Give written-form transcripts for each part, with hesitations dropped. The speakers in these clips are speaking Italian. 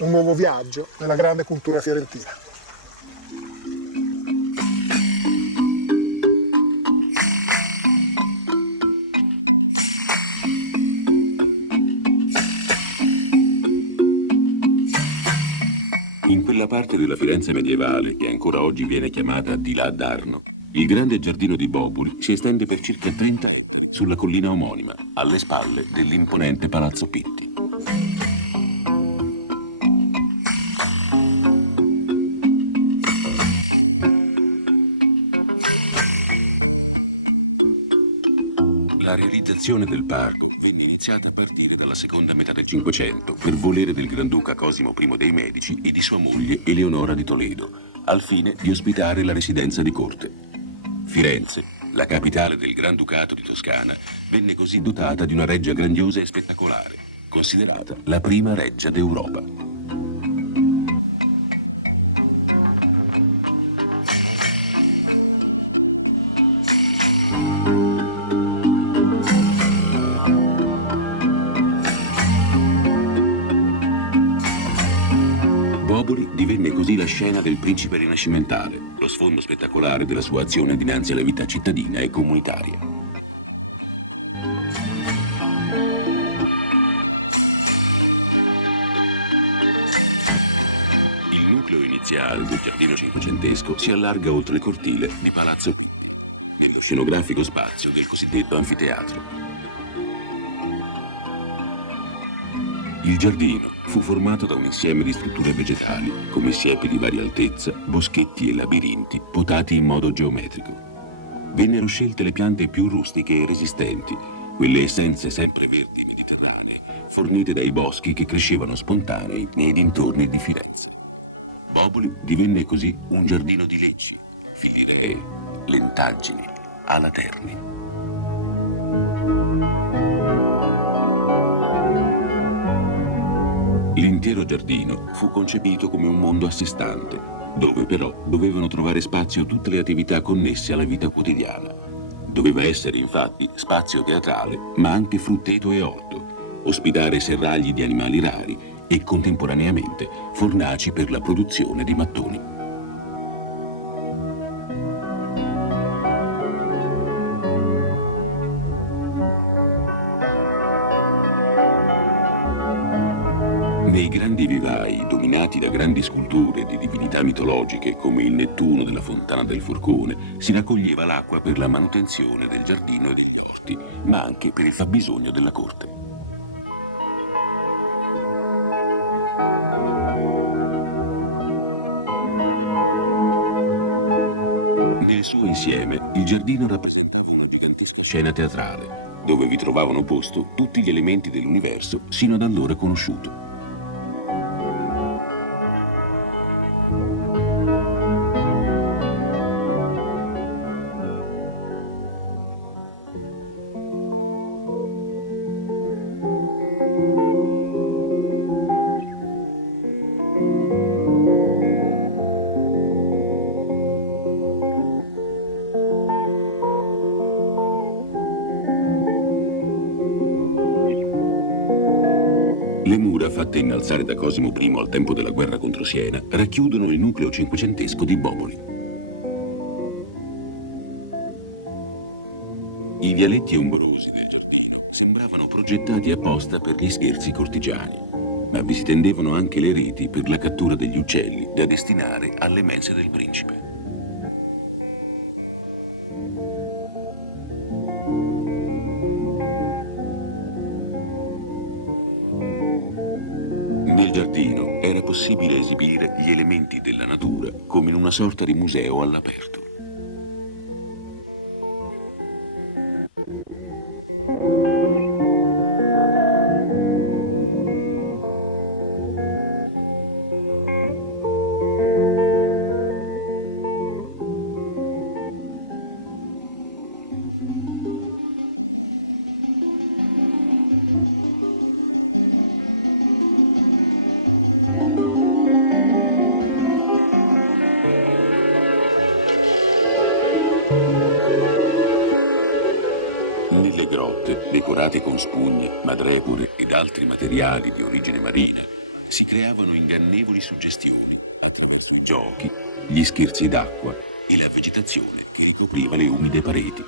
un nuovo viaggio nella grande cultura fiorentina. In quella parte della Firenze medievale, che ancora oggi viene chiamata di là d'Arno, il grande giardino di Boboli si estende per circa 30 ettari sulla collina omonima, alle spalle dell'imponente Palazzo Pitti. La realizzazione del parco venne iniziata a partire dalla seconda metà del Cinquecento per volere del Granduca Cosimo I dei Medici e di sua moglie Eleonora di Toledo, al fine di ospitare la residenza di corte. Firenze, la capitale del Granducato di Toscana, venne così dotata di una reggia grandiosa e spettacolare, considerata la prima reggia d'Europa. Boboli divenne così la scena del principe rinascimentale, lo sfondo spettacolare della sua azione dinanzi alla vita cittadina e comunitaria. Il nucleo iniziale del giardino cinquecentesco si allarga oltre il cortile di Palazzo Pitti, nello scenografico spazio del cosiddetto anfiteatro. Il giardino fu formato da un insieme di strutture vegetali, come siepi di varia altezza, boschetti e labirinti potati in modo geometrico. Vennero scelte le piante più rustiche e resistenti, quelle essenze sempre verdi mediterranee, fornite dai boschi che crescevano spontanei nei dintorni di Firenze. Boboli divenne così un giardino di leggi, filiree, lentaggini, alaterni. L'intero giardino fu concepito come un mondo a sé stante, dove però dovevano trovare spazio tutte le attività connesse alla vita quotidiana. Doveva essere infatti spazio teatrale, ma anche frutteto e orto, ospitare serragli di animali rari e contemporaneamente fornaci per la produzione di mattoni. Nei grandi vivai, dominati da grandi sculture di divinità mitologiche come il Nettuno della Fontana del Forcone, si raccoglieva l'acqua per la manutenzione del giardino e degli orti, ma anche per il fabbisogno della corte. Nel suo insieme, il giardino rappresentava una gigantesca scena teatrale, dove vi trovavano posto tutti gli elementi dell'universo sino ad allora conosciuto. Le mura fatte innalzare da Cosimo I al tempo della guerra contro Siena racchiudono il nucleo cinquecentesco di Boboli. I vialetti ombrosi del giardino sembravano progettati apposta per gli scherzi cortigiani, ma vi si tendevano anche le reti per la cattura degli uccelli da destinare alle mense del principe. Nel giardino era possibile esibire gli elementi della natura come in una sorta di museo all'aperto. Nelle grotte, decorate con spugne, madrepore ed altri materiali di origine marina, si creavano ingannevoli suggestioni attraverso i giochi, gli scherzi d'acqua e la vegetazione che ricopriva le umide pareti.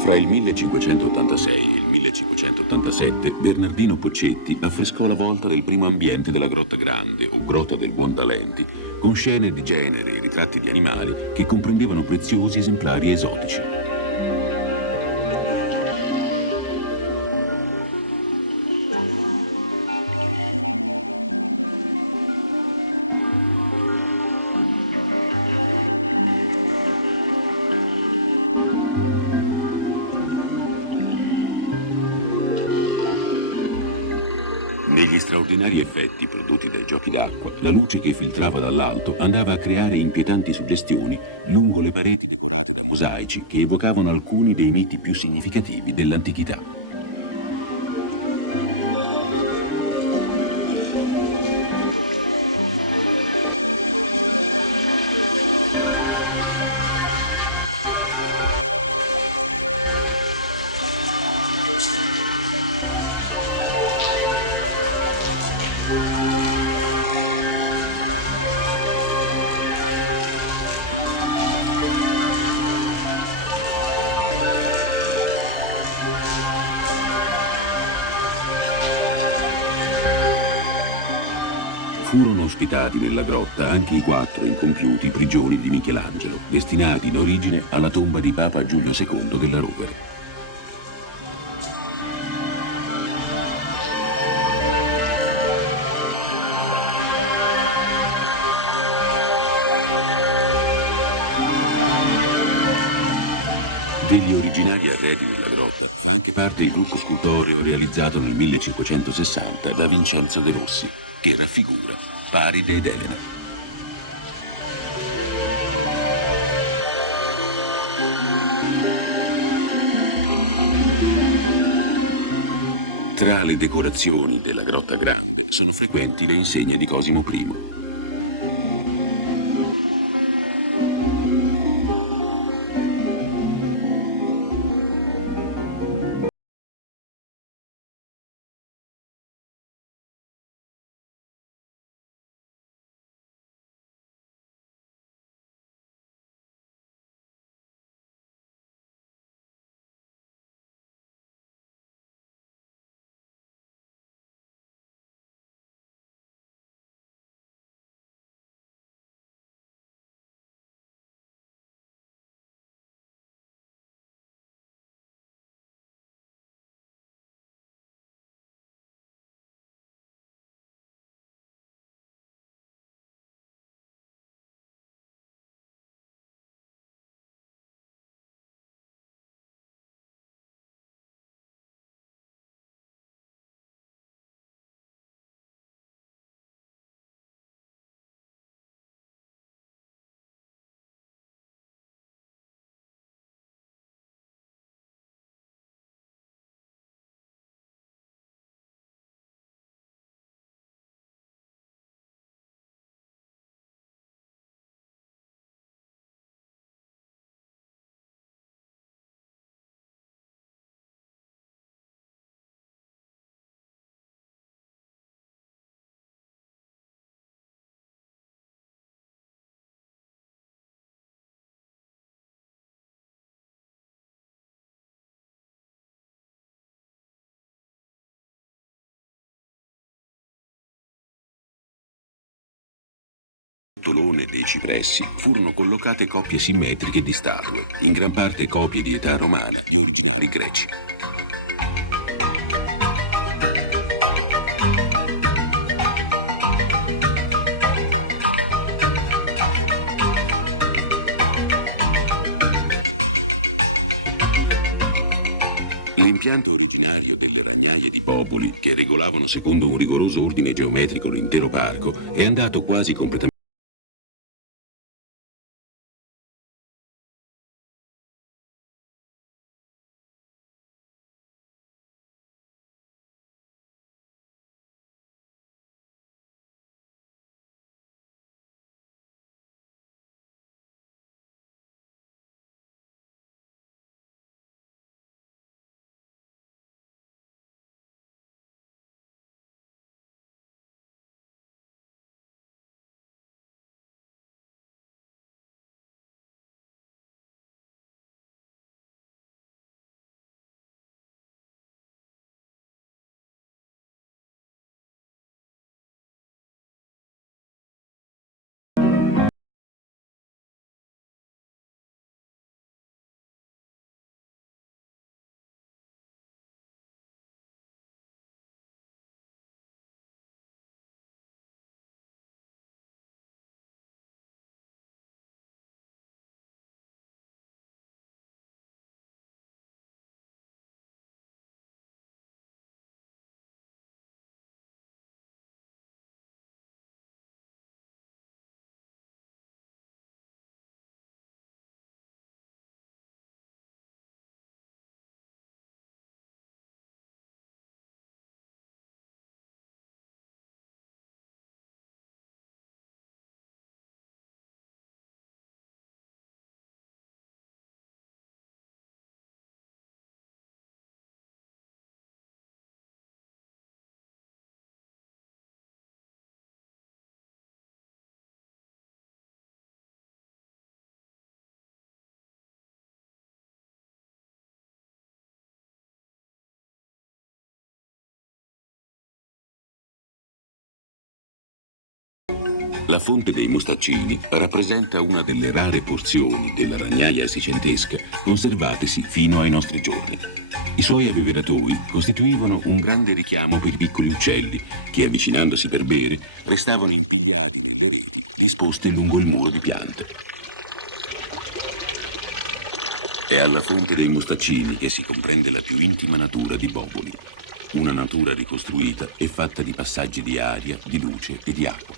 Fra il 1586 e il 1587 Bernardino Poccetti affrescò la volta del primo ambiente della Grotta Grande o Grotta del Buontalenti, con scene di genere e ritratti di animali che comprendevano preziosi esemplari esotici. Negli straordinari effetti prodotti dai giochi d'acqua, la luce che filtrava dall'alto andava a creare inquietanti suggestioni lungo le pareti decorate da mosaici che evocavano alcuni dei miti più significativi dell'antichità. Furono ospitati nella grotta anche i 4 incompiuti prigioni di Michelangelo, destinati in origine alla tomba di Papa Giulio II della Rovere. Degli originari arredi della grotta fa anche parte il gruppo scultoreo realizzato nel 1560 da Vincenzo De Rossi, che raffigura Paride ed Elena. Tra le decorazioni della Grotta Grande sono frequenti le insegne di Cosimo I. Tolone dei cipressi furono collocate coppie simmetriche di statue, in gran parte copie di età romana e originali greci. L'impianto originario delle ragnatele migliaia di popoli che regolavano secondo un rigoroso ordine geometrico l'intero parco, è andato quasi completamente. La fonte dei Mostaccini rappresenta una delle rare porzioni della ragnaia seicentesca conservatesi fino ai nostri giorni. I suoi abbeveratoi costituivano un grande richiamo per i piccoli uccelli che, avvicinandosi per bere, restavano impigliati nelle reti disposte lungo il muro di piante. È alla fonte dei Mostaccini che si comprende la più intima natura di Boboli, una natura ricostruita e fatta di passaggi di aria, di luce e di acqua.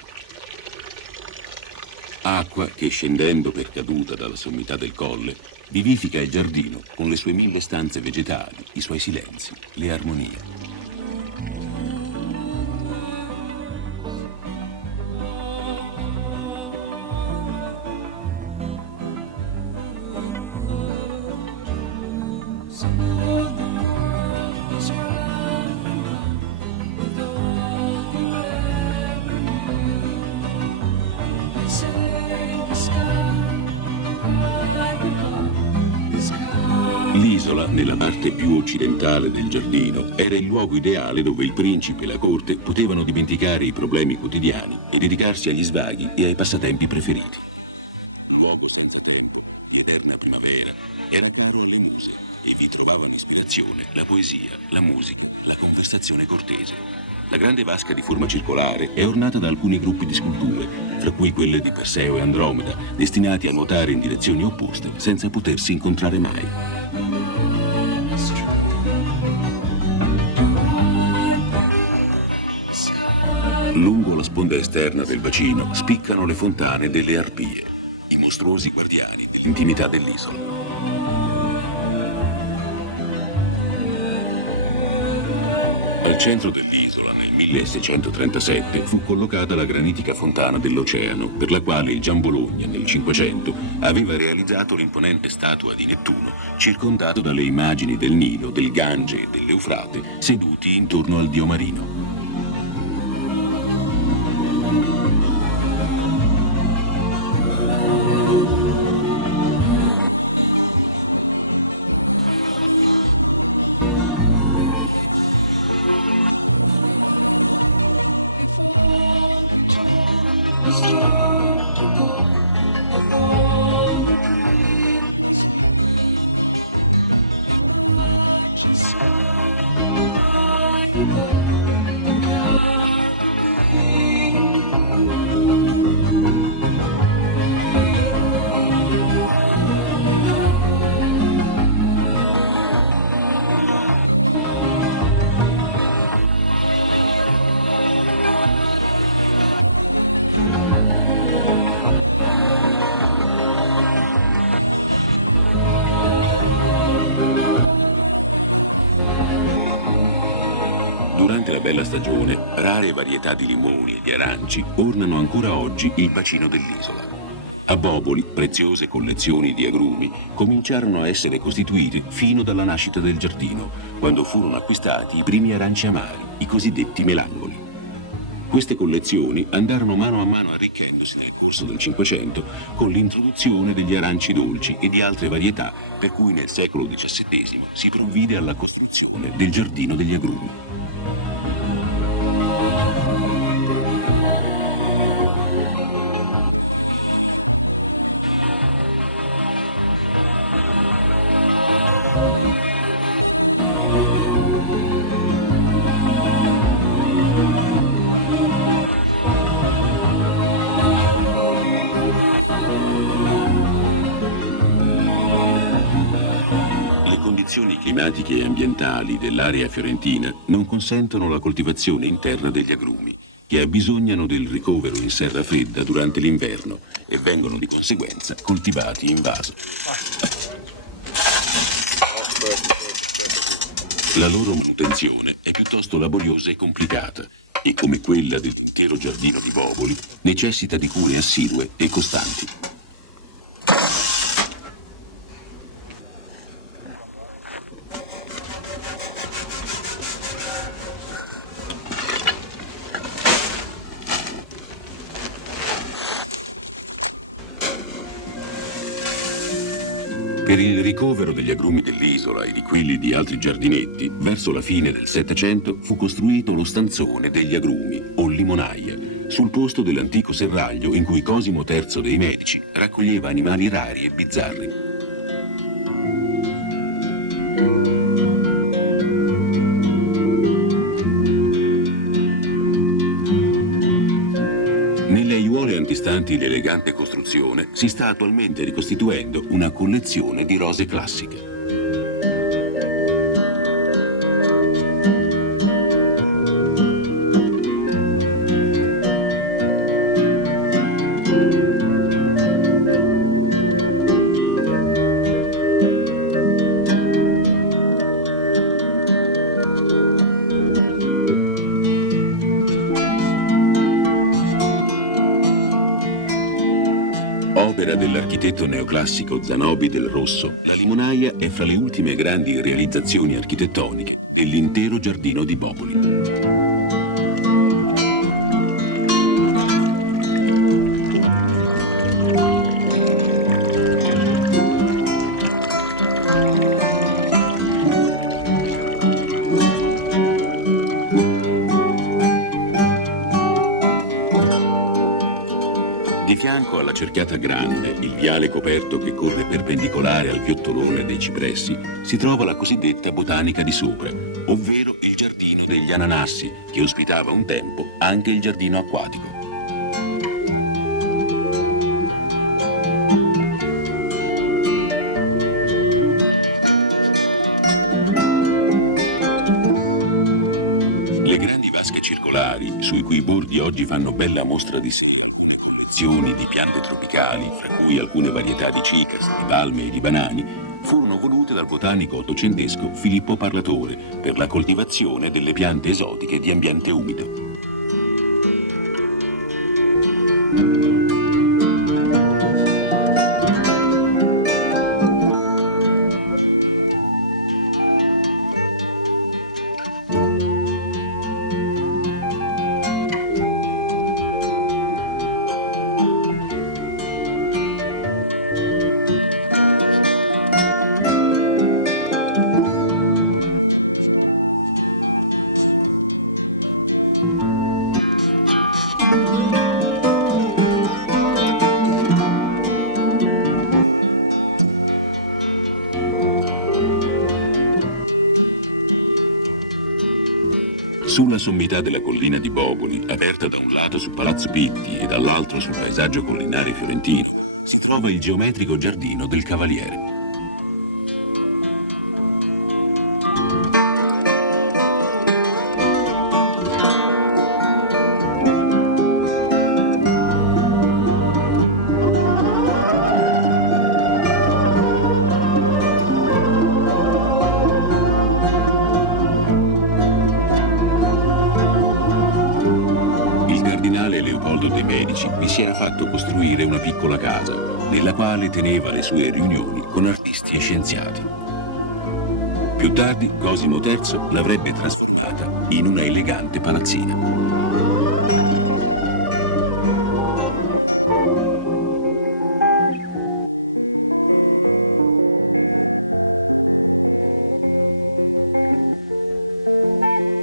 Acqua che, scendendo per caduta dalla sommità del colle, vivifica il giardino con le sue 1000 stanze vegetali, i suoi silenzi, le armonie. L'isola, nella parte più occidentale del giardino, era il luogo ideale dove il principe e la corte potevano dimenticare i problemi quotidiani e dedicarsi agli svaghi e ai passatempi preferiti. Luogo senza tempo, di eterna primavera, era caro alle muse e vi trovavano ispirazione la poesia, la musica, la conversazione cortese. La grande vasca di forma circolare è ornata da alcuni gruppi di sculture, fra cui quelle di Perseo e Andromeda, destinati a nuotare in direzioni opposte senza potersi incontrare mai. Lungo la sponda esterna del bacino spiccano le fontane delle arpie, i mostruosi guardiani dell'intimità dell'isola. Al centro dell'isola, nel 1637, fu collocata la granitica fontana dell'Oceano, per la quale il Gian Bologna, nel 500, aveva realizzato l'imponente statua di Nettuno, circondato dalle immagini del Nilo, del Gange e dell'Eufrate, seduti intorno al dio marino. Durante la bella stagione, rare varietà di limoni e di aranci ornano ancora oggi il bacino dell'isola. A Boboli, preziose collezioni di agrumi cominciarono a essere costituite fino dalla nascita del giardino, quando furono acquistati i primi aranci amari, i cosiddetti melangoli. Queste collezioni andarono mano a mano arricchendosi nel corso del Cinquecento con l'introduzione degli aranci dolci e di altre varietà, per cui nel secolo XVII si provvide alla costruzione del giardino degli agrumi. Le condizioni climatiche e ambientali dell'area fiorentina non consentono la coltivazione interna degli agrumi, che abbisognano del ricovero in serra fredda durante l'inverno e vengono di conseguenza coltivati in vaso. La loro manutenzione è piuttosto laboriosa e complicata e, come quella dell'intero giardino di Boboli, necessita di cure assidue e costanti. Per il ricovero degli agrumi dell'isola e di quelli di altri giardinetti, verso la fine del Settecento fu costruito lo stanzone degli agrumi, o limonaia, sul posto dell'antico serraglio in cui Cosimo III dei Medici raccoglieva animali rari e bizzarri. Nelle aiuole antistanti l'elegante costruzione si sta attualmente ricostituendo una collezione di rose classiche. Opera dell'architetto neoclassico Zanobi del Rosso, la limonaia è fra le ultime grandi realizzazioni architettoniche dell'intero giardino di Boboli. Di fianco alla cerchiata grande, il viale coperto che corre perpendicolare al viottolone dei cipressi, si trova la cosiddetta botanica di sopra, ovvero il giardino degli ananassi, che ospitava un tempo anche il giardino acquatico. Le grandi vasche circolari, sui cui bordi oggi fanno bella mostra di sé di piante tropicali, fra cui alcune varietà di cicas, di palme e di banani, furono volute dal botanico ottocentesco Filippo Parlatore per la coltivazione delle piante esotiche di ambiente umido. Sulla sommità della collina di Boboli, aperta da un lato su Palazzo Pitti e dall'altro sul paesaggio collinare fiorentino, si trova il geometrico giardino del Cavaliere. Leopoldo de' Medici vi si era fatto costruire una piccola casa, nella quale teneva le sue riunioni con artisti e scienziati. Più tardi Cosimo III l'avrebbe trasformata in una elegante palazzina.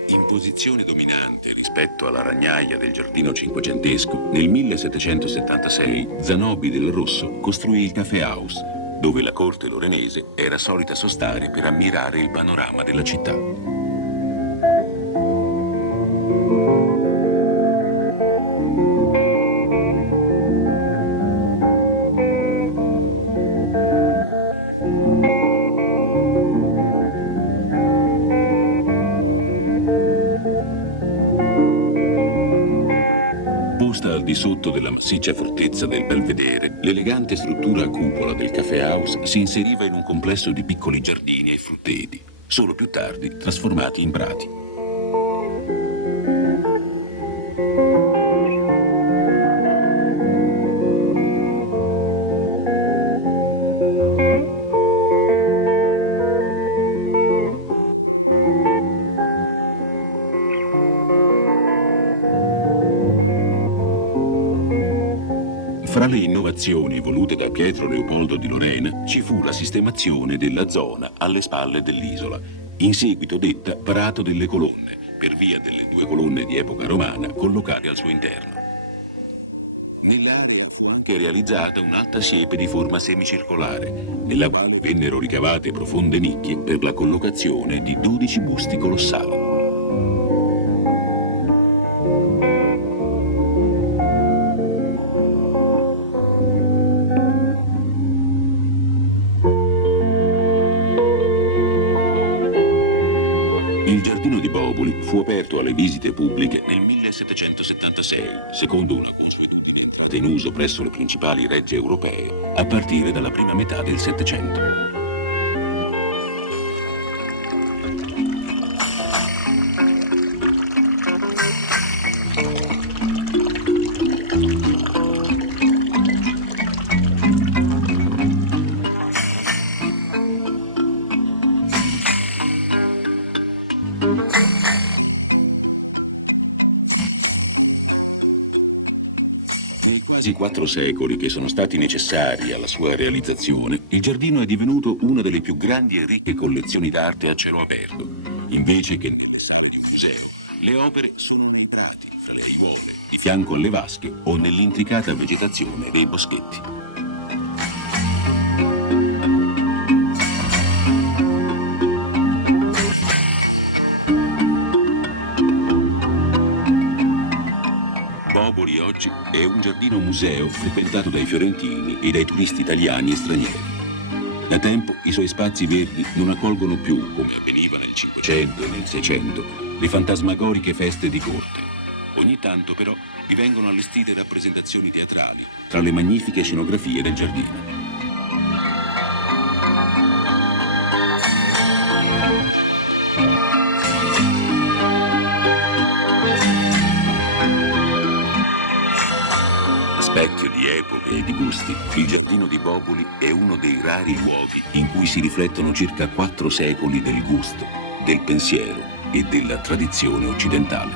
In posizione dominante rispetto alla ragnaia del giardino cinquecentesco, nel 1776 Zanobi del Rosso costruì il Café House, dove la corte lorenese era solita sostare per ammirare il panorama della città. Posta al di sotto della massiccia fortezza del Belvedere, l'elegante struttura a cupola del Café House si inseriva in un complesso di piccoli giardini e frutteti, solo più tardi trasformati in prati. Fra le innovazioni volute da Pietro Leopoldo di Lorena ci fu la sistemazione della zona alle spalle dell'isola, in seguito detta Prato delle Colonne, per via delle due colonne di epoca romana collocate al suo interno. Nell'area fu anche realizzata un'alta siepe di forma semicircolare, nella quale vennero ricavate profonde nicchie per la collocazione di 12 busti colossali. Il giardino di Boboli fu aperto alle visite pubbliche nel 1776, secondo una consuetudine entrata in uso presso le principali regge europee a partire dalla prima metà del Settecento. Nei quasi 4 secoli che sono stati necessari alla sua realizzazione, il giardino è divenuto una delle più grandi e ricche collezioni d'arte a cielo aperto. Invece che nelle sale di un museo, le opere sono nei prati, fra le aiuole, di fianco alle vasche o nell'intricata vegetazione dei boschetti. Boboli oggi è un giardino museo frequentato dai fiorentini e dai turisti italiani e stranieri. Da tempo i suoi spazi verdi non accolgono più, come avveniva nel Cinquecento e nel Seicento, le fantasmagoriche feste di corte. Ogni tanto però vi vengono allestite rappresentazioni teatrali tra le magnifiche scenografie del giardino. Specchio di epoche e di gusti, il giardino di Boboli è uno dei rari luoghi in cui si riflettono circa 4 secoli del gusto, del pensiero e della tradizione occidentale.